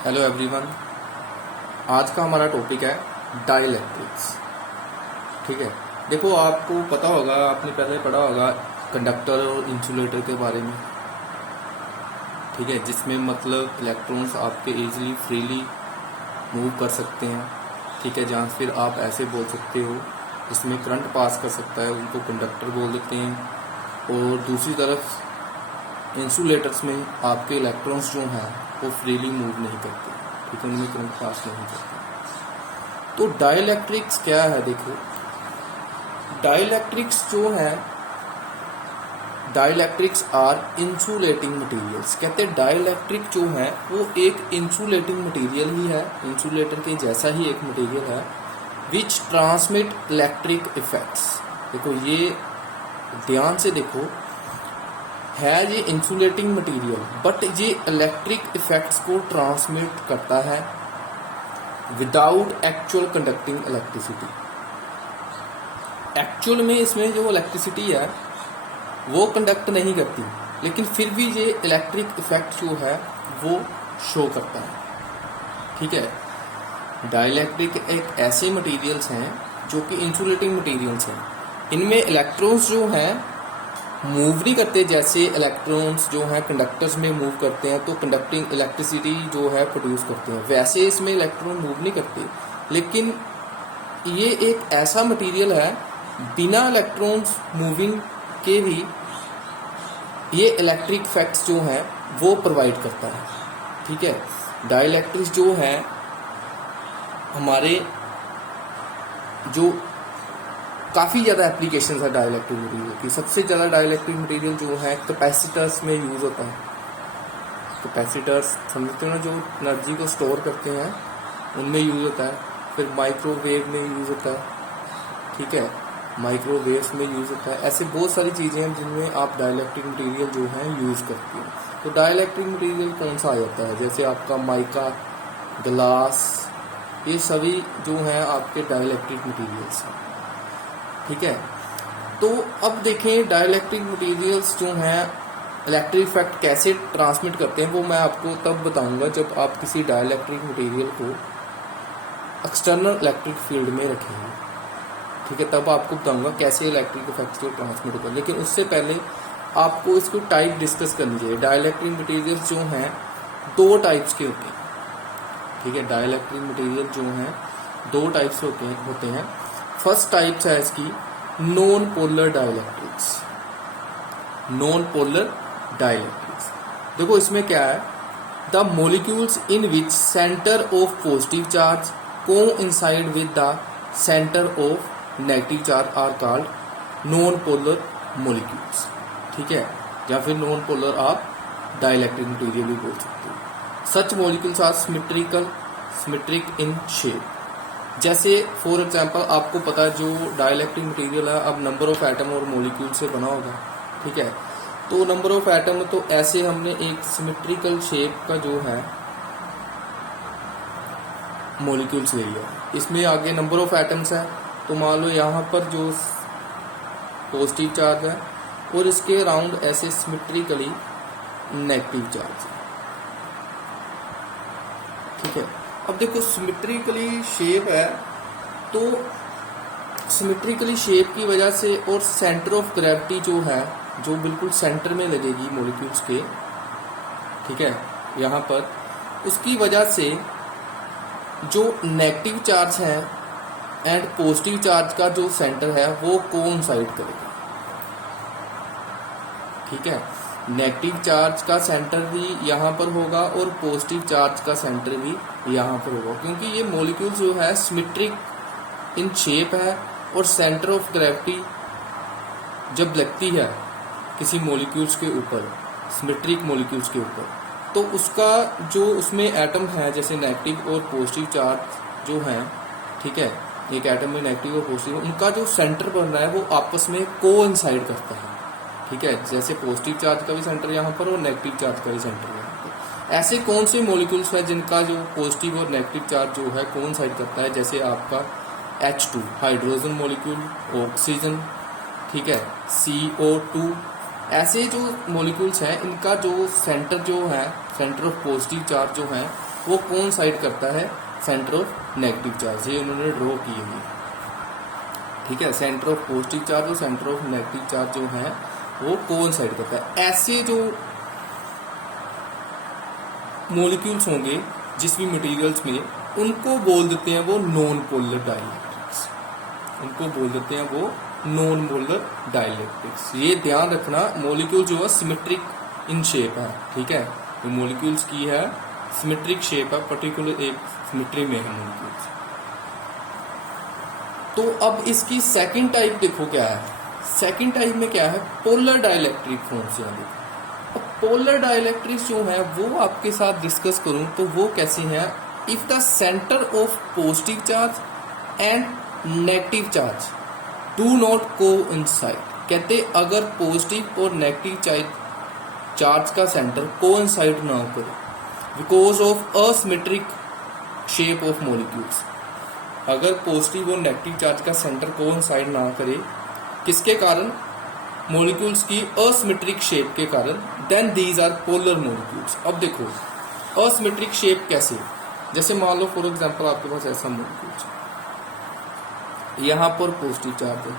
Hello everyone. आज का हमारा टॉपिक है डाइलेक्ट्रिक्स। ठीक है, देखो आपको पता होगा, आपने पहले पढ़ा होगा कंडक्टर और इंसुलेटर के बारे में। ठीक है, जिसमें मतलब इलेक्ट्रॉन्स आपके इजीली फ्रीली मूव कर सकते हैं। ठीक है, जहाँ फिर आप ऐसे बोल सकते हो इसमें करंट पास कर सकता है, उनको कंडक्टर बोल देते हैं। और दूसरी तरफ इंसुलेटर्स में आपके इलेक्ट्रॉन्स जो हैं वो फ्रीली मूव नहीं करते। ठीक है, उनमें करंट पास नहीं करते। तो डाइलेक्ट्रिक्स क्या है? देखो, डाइलेक्ट्रिक्स जो है, डाइलेक्ट्रिक्स आर इंसुलेटिंग मटेरियल्स। कहते हैं डाइलेक्ट्रिक जो है वो एक इंसुलेटिंग मटेरियल ही है, इंसुलेटर के जैसा ही एक मटेरियल है, विच ट्रांसमिट इलेक्ट्रिक इफेक्ट्स। देखो ये ध्यान से देखो, है ये इंसुलेटिंग मटेरियल बट ये इलेक्ट्रिक इफेक्ट्स को ट्रांसमिट करता है without actual conducting electricity. Actual में इसमें जो इलेक्ट्रिसिटी है वो कंडक्ट नहीं करती, लेकिन फिर भी ये इलेक्ट्रिक इफेक्ट जो है वो शो करता है। ठीक है, डाइलेक्ट्रिक एक ऐसे मटेरियल्स हैं जो कि इंसुलेटिंग मटेरियल्स हैं। इनमें इलेक्ट्रॉन्स जो हैं मूव नहीं करते, जैसे इलेक्ट्रॉन्स जो हैं कंडक्टर्स में मूव करते हैं तो कंडक्टिंग इलेक्ट्रिसिटी जो है प्रोड्यूस करते हैं, वैसे इसमें इलेक्ट्रॉन मूव नहीं करते। लेकिन ये एक ऐसा मटेरियल है बिना इलेक्ट्रॉन्स मूविंग के भी ये इलेक्ट्रिक इफेक्ट्स जो हैं वो प्रोवाइड करता है। ठीक है, डाइलेक्ट्रिक्स जो है हमारे जो काफ़ी ज़्यादा एप्लीकेशन है डाइलेक्ट्रिक मटेरियल की। सबसे ज़्यादा डाइलेक्ट्रिक मटेरियल जो है कैपेसिटर्स में यूज़ होता है। कैपेसिटर्स समझते हो ना, जो एनर्जी को स्टोर करते हैं उनमें यूज़ होता है। फिर माइक्रोवेव में यूज़ होता है। ठीक है, माइक्रोवेव्स में यूज़ होता है। ऐसे बहुत सारी चीज़ें हैं जिनमें आप डाइलेक्ट्रिक मटेरियल जो है यूज़ करते हैं। तो डाइलेक्ट्रिक मटेरियल कौन सा आ जाता है? जैसे आपका माइका, ग्लास, ये सभी जो हैं आपके डाइलेक्ट्रिक मटेरियल्स हैं। ठीक है, तो अब देखें डाइलेक्ट्रिक मटेरियल्स जो हैं इलेक्ट्रिक इफेक्ट कैसे ट्रांसमिट करते हैं, वो मैं आपको तब बताऊंगा जब आप किसी डाइलेक्ट्रिक मटेरियल को एक्सटर्नल इलेक्ट्रिक फील्ड में रखेंगे। ठीक है, तब आपको बताऊंगा कैसे इलेक्ट्रिक इफेक्ट्स को ट्रांसमिट होगा। लेकिन उससे पहले आपको इसको टाइप डिस्कस करनी चाहिए। डाइलेक्ट्रिक मटेरियल्स जो हैं दो टाइप्स के होते हैं। ठीक है, डाइलेक्ट्रिक मटेरियल जो हैं दो टाइप्स होते हैं। फर्स्ट टाइप्स है इसकी non polar dielectrics. Non polar dielectrics, देखो इसमें क्या है, the molecules in which centre of positive charge coincide with the centre of negative charge are called non polar molecules. ठीक है, या फिर नॉन पोलर आप डाइलेक्ट्रिक मटेरियल भी बोल सकते हो। Such molecules are symmetric in shape. जैसे फॉर एग्जांपल आपको पता है जो डाइलेक्ट्रिक मटेरियल है अब नंबर ऑफ एटम और मॉलिक्यूल से बना होगा। ठीक है, तो नंबर ऑफ एटम तो ऐसे हमने एक सिमेट्रिकल शेप का जो है मॉलिक्यूल्स ले लिया। इसमें आगे नंबर ऑफ एटम्स है, तो मान लो यहाँ पर जो पॉजिटिव चार्ज है और इसके अराउंड ऐसे सिमेट्रिकली नेगेटिव चार्ज है। ठीक है, अब देखो सिमेट्रिकली शेप है, तो सिमेट्रिकली शेप की वजह से और सेंटर ऑफ ग्रेविटी जो है जो बिल्कुल सेंटर में लगेगी मॉलिक्यूल्स के, ठीक है, यहाँ पर उसकी वजह से जो नेगेटिव चार्ज है एंड पॉजिटिव चार्ज का जो सेंटर है वो कोइंसाइड करेगा। ठीक है, नेगेटिव चार्ज का सेंटर भी यहाँ पर होगा और पॉजिटिव चार्ज का सेंटर भी यहाँ पर होगा, क्योंकि ये मॉलिक्यूल जो है सिमेट्रिक इन शेप है और सेंटर ऑफ ग्रेविटी जब लगती है किसी मॉलिक्यूल्स के ऊपर, सिमेट्रिक मॉलिक्यूल्स के ऊपर, तो उसका जो उसमें एटम है जैसे नेगेटिव और पॉजिटिव चार्ज जो हैं, ठीक है, एक एटम में नेगेटिव और पॉजिटिव, उनका जो सेंटर बन रहा है वो आपस में कोइंसाइड करता है। ठीक है, जैसे पॉजिटिव चार्ज का भी सेंटर यहाँ पर और नेगेटिव चार्ज का भी सेंटर यहाँ पर। ऐसे कौन से मॉलिक्यूल्स हैं जिनका जो पॉजिटिव और नेगेटिव चार्ज जो है कोइंसाइड करता है? जैसे आपका H2 हाइड्रोजन मॉलिक्यूल, ऑक्सीजन, ठीक है, CO2, ऐसे जो मॉलिक्यूल्स हैं इनका जो सेंटर है, सेंटर ऑफ पॉजिटिव चार्ज जो है वो कौन साइड करता है, सेंटर ऑफ नेगेटिव चार्ज। ये उन्होंने ड्रॉ की हुई, ठीक है। सेंटर ऑफ पॉजिटिव चार्ज और सेंटर ऑफ नेगेटिव चार्ज जो है वो कौन साइड करता है। ऐसे जो मॉलिक्यूल्स होंगे जिस भी मटेरियल्स में, उनको बोल देते हैं वो नॉन पोलर डाइलेक्ट्रिक्स, उनको बोल देते हैं वो नॉन पोलर डाइलेक्ट्रिक्स। ये ध्यान रखना, मॉलिक्यूल जो है सिमेट्रिक इन शेप है, ठीक है। जो मॉलिक्यूल्स की है सिमेट्रिक शेप है, पर्टिकुलर एक सिमेट्री में है मॉलिक्यूल्स। तो अब इसकी सेकंड टाइप देखो क्या है। सेकंड टाइप में क्या है, पोलर डाइलेक्ट्रिक फॉर्म से आगे। अब पोलर डाइलेक्ट्रिक्स जो है वो आपके साथ डिस्कस करूं तो वो कैसे हैं। If the centre of positive charge and negative charge do not coincide, कहते अगर पॉजिटिव और नेगेटिव चार्ज का सेंटर कोइंसाइड ना करे because of asymmetric shape of molecules, अगर पॉजिटिव और नेगेटिव चार्ज का सेंटर कोइंसाइड ना करे, किसके कारण, मॉलिक्यूल्स की असिमेट्रिक शेप के कारण, then these are polar molecules. अब देखो असिमेट्रिक शेप कैसे, जैसे मान लो फॉर एग्जांपल आपके पास ऐसा मॉलिक्यूल्स, यहां पर पॉजिटिव चार्ज है,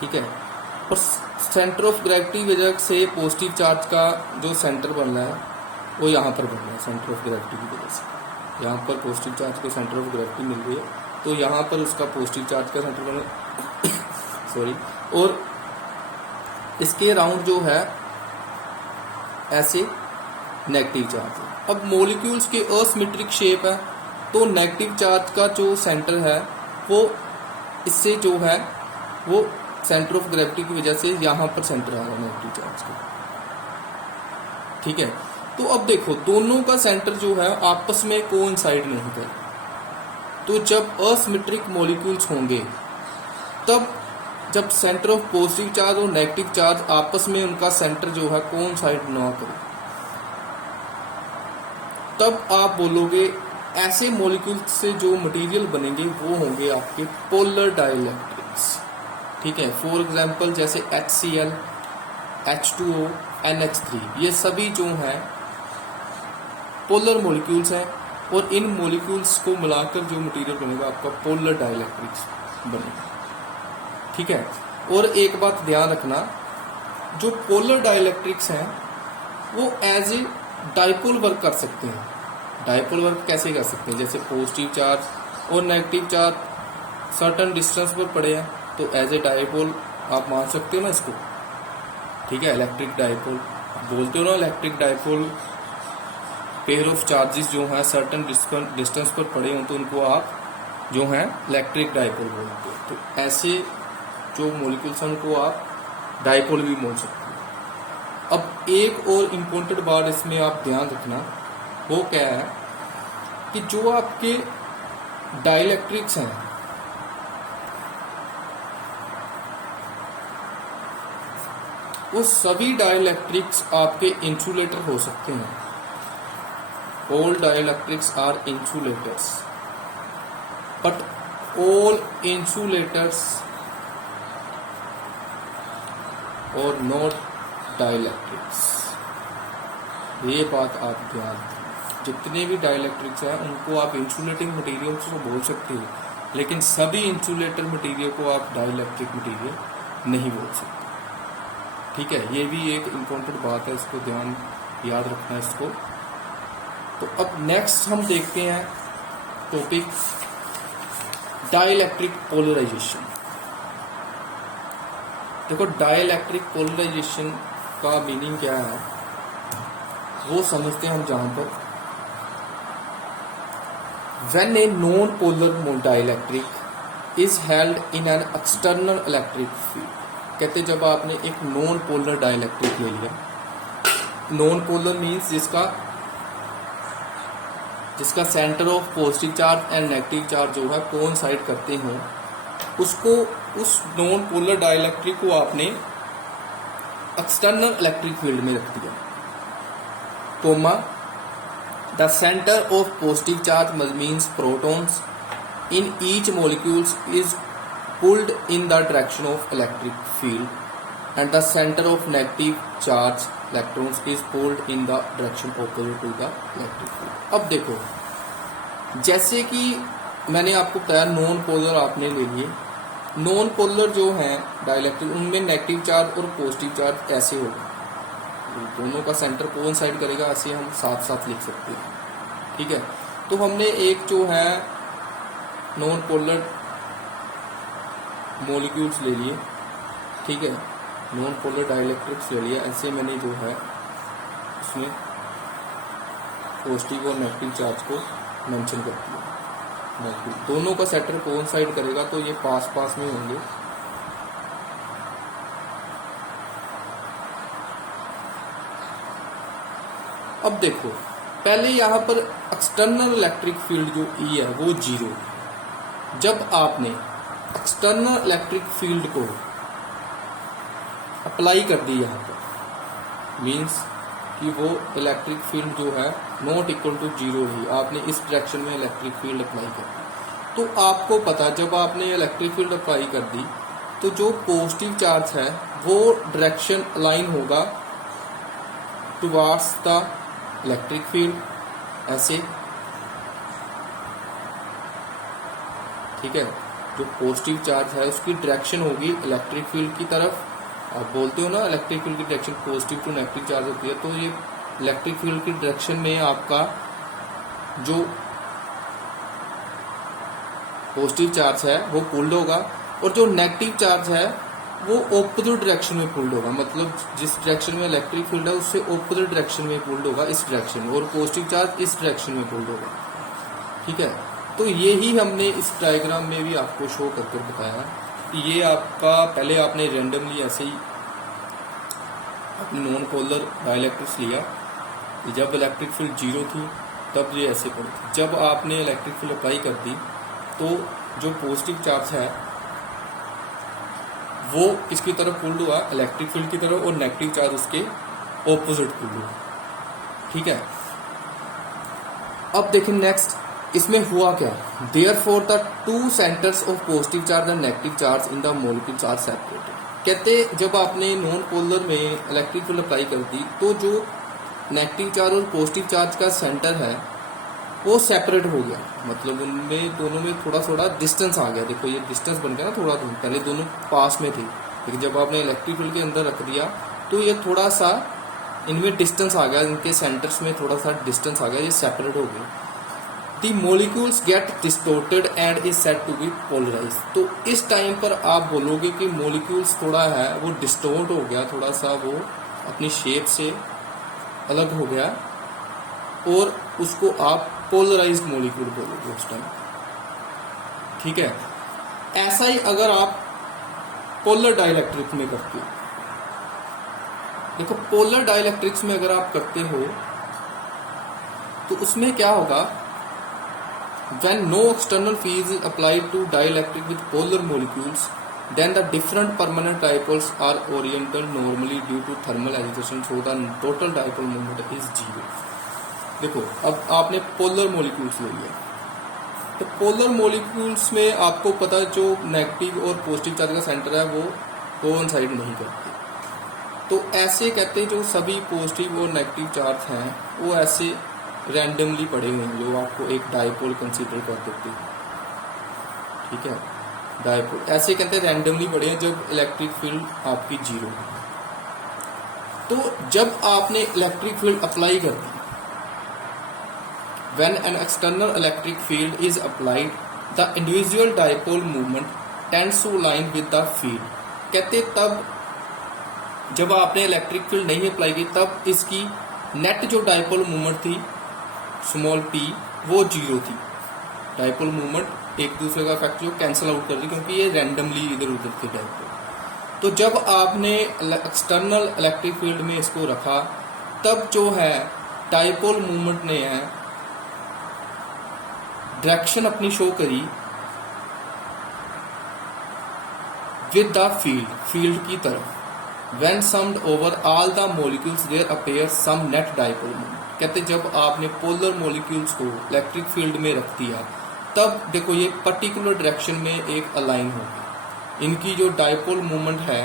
ठीक है, और सेंटर ऑफ ग्रेविटी वजह से पॉजिटिव चार्ज का जो सेंटर बन रहा है वो यहाँ पर बन रहा है, सेंटर ऑफ ग्रेविटी की वजह से। यहाँ पर पॉजिटिव चार्ज को सेंटर ऑफ ग्रेविटी मिल रही है, तो यहाँ पर उसका पॉजिटिव चार्ज का सेंटर बने सॉरी, और इसके अराउंड जो है ऐसे नेगेटिव चार्ज है। अब मॉलिक्यूल्स के असिमेट्रिक शेप है, तो नेगेटिव चार्ज का जो सेंटर है वो इससे जो है वो सेंटर ऑफ ग्रेविटी की वजह से यहाँ पर सेंटर आ रहा है नेगेटिव चार्ज का, ठीक है। तो अब देखो दोनों का सेंटर जो है आपस में कोइंसाइड नहीं कर, तो जब असिमेट्रिक मॉलिक्यूल्स होंगे तब जब सेंटर ऑफ पॉजिटिव चार्ज और नेगेटिव चार्ज आपस में उनका सेंटर जो है कोइंसाइड ना करे, तब आप बोलोगे ऐसे मॉलिक्यूल्स से जो मटेरियल बनेंगे वो होंगे आपके पोलर डाइलेक्ट्रिक्स, ठीक है। फॉर एग्जांपल जैसे HCl, H2O, NH3, ये सभी जो हैं पोलर मॉलिक्यूल्स हैं, और इन मॉलिक्यूल्स को मिलाकर जो मटेरियल बनेगा आपका पोलर डाइलेक्ट्रिक्स बनेगा, ठीक है। और एक बात ध्यान रखना, जो पोलर डाइलेक्ट्रिक्स हैं वो एज ए डाइपोल वर्क कर सकते हैं। डाइपोल वर्क कैसे कर सकते हैं, जैसे पॉजिटिव चार्ज और नेगेटिव चार्ज सर्टन डिस्टेंस पर पड़े हैं तो एज ए डाइपोल आप मान सकते हो ना इसको, ठीक है। इलेक्ट्रिक डाइपोल बोलते हो ना, electric dipole pair of charges जो हैं सर्टन डिस्टेंस पर पड़े हों तो उनको आप जो हैं इलेक्ट्रिक डाइपोल बोलते हो। तो ऐसे जो मॉलिक्यूल्स हैं उनको आप डाइपोल भी बोल सकते हो। अब एक और इम्पोर्टेंट बात इसमें आप ध्यान रखना, वो क्या है कि जो आपके डाइलेक्ट्रिक्स हैं वो सभी डाइलेक्ट्रिक्स आपके इंसुलेटर हो सकते हैं। All dielectrics are insulators, but all insulators are not dielectrics. ये बात आप ध्यान रखें, जितने भी डाइलेक्ट्रिक्स हैं उनको आप इंसुलेटिंग मटेरियल्स को बोल सकते हो, लेकिन सभी इंसुलेटर मटेरियल को आप डाइलेक्ट्रिक मटेरियल नहीं बोल सकते, ठीक है। ये भी एक इम्पोर्टेंट बात है, इसको ध्यान याद रखना है इसको। तो अब नेक्स्ट हम देखते हैं टॉपिक डाइलेक्ट्रिक पोलराइजेशन। देखो डाइलेक्ट्रिक पोलराइजेशन का मीनिंग क्या है वो समझते हैं हम। जहां पर when a non-polar dielectric is held in an external electric field, कहते जब आपने एक नॉन पोलर डाइलेक्ट्रिक ले लिया, नॉन पोलर मीन्स जिसका centre of positive charge and negative charge जो है कोइंसाइड करते हो, उसको उस नॉन पोलर डाइलेक्ट्रिक को आपने एक्सटर्नल इलेक्ट्रिक फील्ड में रख दिया, comma the centre of positive charge means protons in each molecules is pulled in the direction of electric field and the center of negative charge electrons is pulled in the direction opposite to the electric field. अब देखो, जैसे कि मैंने आपको बताया non polar आपने ले लिए, नॉन पोलर जो है डाइलेक्ट्रिक उनमें नेगेटिव चार्ज और पॉजिटिव चार्ज ऐसे होगा, दोनों का सेंटर कोइंसाइड करेगा, ऐसे हम साथ साथ लिख सकते हैं। ठीक है, तो हमने एक जो है नॉन पोलर मॉलिक्यूल्स ले लिए, ठीक है, नॉन पोलर डाइलेक्ट्रिक्स ले लिया, ऐसे मैंने जो है उसमें पॉजिटिव और नेगेटिव चार्ज को मेंशन कर दिया। दोनों का सेंटर कोइंसाइड करेगा तो ये पास पास में होंगे। अब देखो, पहले यहाँ पर एक्सटर्नल इलेक्ट्रिक फील्ड जो ई है वो 0 है। जब आपने एक्सटर्नल इलेक्ट्रिक फील्ड को अप्लाई कर दी यहाँ पर, मीन्स कि वो इलेक्ट्रिक फील्ड जो है नॉट इक्वल टू 0 ही, आपने इस डायरेक्शन में इलेक्ट्रिक फील्ड अप्लाई कर दी, तो आपको पता जब आपने इलेक्ट्रिक फील्ड अप्लाई कर दी तो जो पॉजिटिव चार्ज है वो डायरेक्शन अलाइन होगा टुवार्ड्स द इलेक्ट्रिक फील्ड, ऐसे। ठीक है, जो पॉजिटिव चार्ज है उसकी डायरेक्शन होगी इलेक्ट्रिक फील्ड की तरफ। आप बोलते हो ना इलेक्ट्रिक फील्ड की direction positive to negative charge होती है, तो ये इलेक्ट्रिक फील्ड की डायरेक्शन में आपका जो पॉजिटिव चार्ज है वो पुल्ड होगा, और जो नेगेटिव चार्ज है वो ऑपोजिट डायरेक्शन में पुल्ड होगा, मतलब जिस डायरेक्शन में इलेक्ट्रिक फील्ड है उससे ऑपोजिट डायरेक्शन में पुल्ड होगा, इस डायरेक्शन में, और पॉजिटिव चार्ज इस डायरेक्शन में पुल्ड होगा। ठीक है, तो ये ही हमने इस डायग्राम में भी आपको शो करके बताया कि ये आपका पहले आपने रेंडमली ऐसे ही अपनी नॉन पोलर डाइलेक्ट्रिक्स लिया, जब इलेक्ट्रिक फील्ड 0 थी तब ये ऐसे पड़ी, जब आपने इलेक्ट्रिक फील्ड अप्लाई कर दी तो जो पॉजिटिव चार्ज है वो इसकी तरफ पुल्ड हुआ इलेक्ट्रिक फील्ड की तरफ, और नेगेटिव चार्ज उसके ऑपोजिट पुल्ड हुआ। ठीक है, अब देखिए नेक्स्ट इसमें हुआ क्या, therefore the two centres of positive charge and negative charge in the molecules are separated. कहते जब आपने नॉन पोलर में इलेक्ट्रिक फील्ड अप्लाई कर दी तो जो नेगेटिव चार्ज और पॉजिटिव चार्ज का सेंटर है वो सेपरेट हो गया, मतलब उनमें दोनों में थोड़ा थोड़ा डिस्टेंस आ गया। देखो ये डिस्टेंस बन गया ना थोड़ा, पहले दोनों पास में थे, लेकिन जब आपने इलेक्ट्रिक फील्ड के अंदर रख दिया तो ये थोड़ा सा इनमें डिस्टेंस आ गया, इनके सेंटर्स में थोड़ा सा डिस्टेंस आ गया, ये सेपरेट हो गए। The molecules get distorted and is said to be polarise. तो इस टाइम पर आप बोलोगे कि मोलिक्यूल्स थोड़ा है वो डिस्टोर्ट हो गया, थोड़ा सा वो अपनी शेप से अलग हो गया, और उसको आप पोलराइज्ड मॉलिक्यूल बोलोगे उस टाइम। ठीक है, ऐसा ही अगर आप पोलर डाइलेक्ट्रिक्स में करते हो, देखो पोलर डाइलेक्ट्रिक्स में अगर आप करते हो तो उसमें क्या होगा, when no external field is applied to dielectric with polar molecules, then the different permanent dipoles are oriented normally due to thermal agitation, so the total dipole moment is 0। देखो अब आपने पोलर मॉलिक्यूल्स ले लिया, तो polar molecules में आपको पता है जो नेगेटिव और पॉजिटिव चार्ज का सेंटर है वो कोइंसाइड नहीं करते, तो ऐसे कहते हैं जो सभी पॉजिटिव और नेगेटिव चार्ज हैं वो ऐसे रैंडमली पड़े हुए हैं, जो आपको एक डाइपोल कंसीडर कर देते हैं। ठीक है, डाइपोल ऐसे कहते हैं रैंडमली पड़े हैं जब इलेक्ट्रिक फील्ड आपकी 0 है। तो जब आपने इलेक्ट्रिक फील्ड अप्लाई कर दी, when an external electric field is applied, the individual dipole moment tends to align with the field। कहते तब जब आपने इलेक्ट्रिक फील्ड नहीं अप्लाई की तब इसकी नेट जो डाइपोल मूवमेंट थी स्मॉल p वो 0 थी। डाइपोल मूवमेंट एक दूसरे का इफेक्ट जो कैंसिल आउट कर दी, क्योंकि ये रैंडमली इधर उधर थे डाइपोल। तो जब आपने एक्सटर्नल इलेक्ट्रिक फील्ड में इसको रखा तब जो है डाइपोल मूवमेंट ने है डायरेक्शन अपनी शो करी विद द फील्ड की तरफ। When summed over all the molecules there appears some net dipole moment। कहते जब आपने पोलर मॉलिक्यूल्स को इलेक्ट्रिक फील्ड में रख दिया तब देखो ये पर्टिकुलर डायरेक्शन में एक अलाइन होगी, इनकी जो डाइपोल मूवमेंट है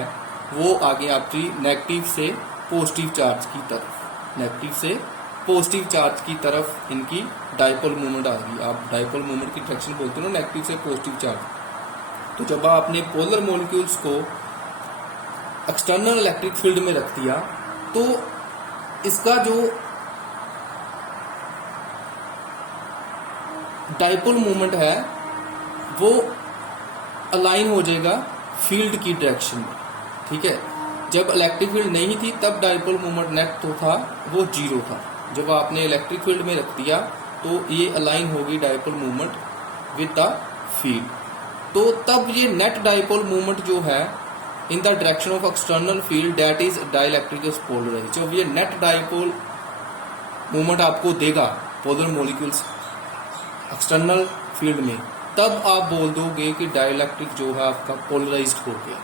वो आगे आपकी नेगेटिव से पॉजिटिव चार्ज की तरफ, नेगेटिव से पॉजिटिव चार्ज की तरफ इनकी डाइपोल मूवमेंट आ गई। आप डाइपोल मूवमेंट की डायरेक्शन बोलते हो ना, नेगेटिव से पॉजिटिव चार्ज। तो जब आपने पोलर मॉलिक्यूल्स को एक्सटर्नल इलेक्ट्रिक फील्ड में रख दिया तो इसका जो डाइपोल मूवमेंट है वो अलाइन हो जाएगा फील्ड की डायरेक्शन में, ठीक है। जब इलेक्ट्रिक फील्ड नहीं थी तब डाइपोल मूवमेंट नेट तो था वो 0 था। जब आपने इलेक्ट्रिक फील्ड में रख दिया तो ये अलाइन होगी dipole movement with the field. तो तब ये नेट डाइपोल मूवमेंट जो है in the direction of external field that is dielectric polarise. जब ये नेट डाइपोल मूवमेंट आपको देगा पोलर मॉलिक्यूल्स एक्सटर्नल फील्ड में, तब आप बोल दोगे कि डाइलेक्ट्रिक जो है आपका पोलराइज्ड हो गया,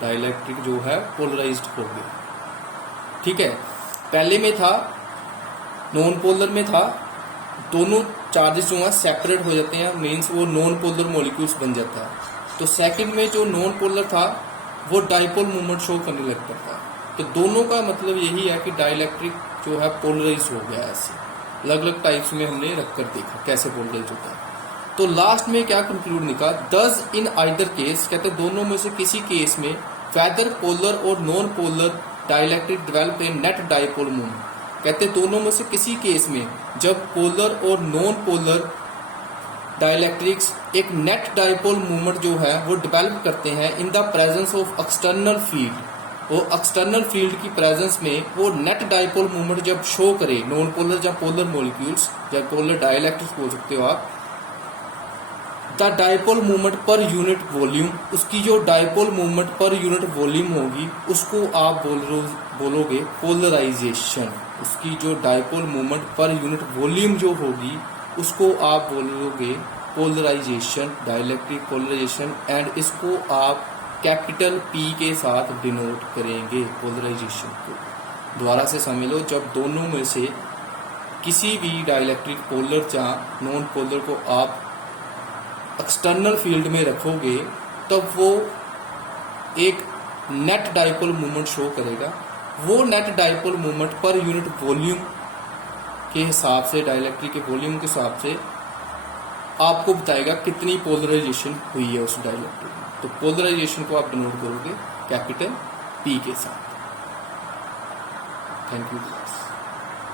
डाइलेक्ट्रिक जो है पोलराइज्ड हो गया, ठीक है। पहले में था नॉन पोलर में था, दोनों चार्जेस जो है सेपरेट हो जाते हैं, मीन्स वो नॉन पोलर मॉलिक्यूल्स बन जाता है। तो सेकंड में जो नॉन पोलर था वो डाइपोल मूवमेंट शो करने लगता था। तो दोनों का मतलब यही है कि डाइलेक्ट्रिक जो है पोलराइज हो गया। ऐसे अलग अलग टाइप्स में हमने रखकर देखा कैसे पोलराइज होता है। तो लास्ट में क्या कंक्लूड निकला, दस इन आइदर केस, कहते दोनों में से किसी केस में वेदर पोलर और non polar dielectric develop a net dipole movement. कहते दोनों में से किसी केस में जब पोलर और नॉन पोलर डाइलेक्ट्रिक्स एक नेट डाइपोल मूवमेंट जो है वो डेवलप करते हैं in the presence of external field. और एक्सटर्नल फील्ड की प्रेजेंस में वो नेट डाइपोल मूवमेंट जब शो करे नॉन पोलर या पोलर मॉलिक्यूल्स या पोलर डाइलेक्ट्रिक्स बोल सकते हो आप, the dipole movement per unit volume, उसकी जो dipole movement per unit volume होगी उसको आप बोलोगे पोलराइजेशन। उसकी जो dipole movement per unit volume जो होगी उसको आप बोलोगे पोलराइजेशन, डाइलेक्ट्रिक पोलराइजेशन। एंड इसको आप कैपिटल P के साथ डिनोट करेंगे पोलराइजेशन को। दोबारा से समझ लो, जब दोनों में से किसी भी डाइलेक्ट्रिक पोलर या नॉन पोलर को आप एक्सटर्नल फील्ड में रखोगे तब वो एक नेट डाइपोल मूवमेंट शो करेगा। वो net dipole movement per unit volume के हिसाब से, डाइलेक्ट्रिक के वॉल्यूम के हिसाब से आपको बताएगा कितनी पोलराइजेशन हुई है उस डाइलेक्ट्रिक में। तो पोलराइजेशन को आप डिनोट करोगे कैपिटल P के साथ। Thank you.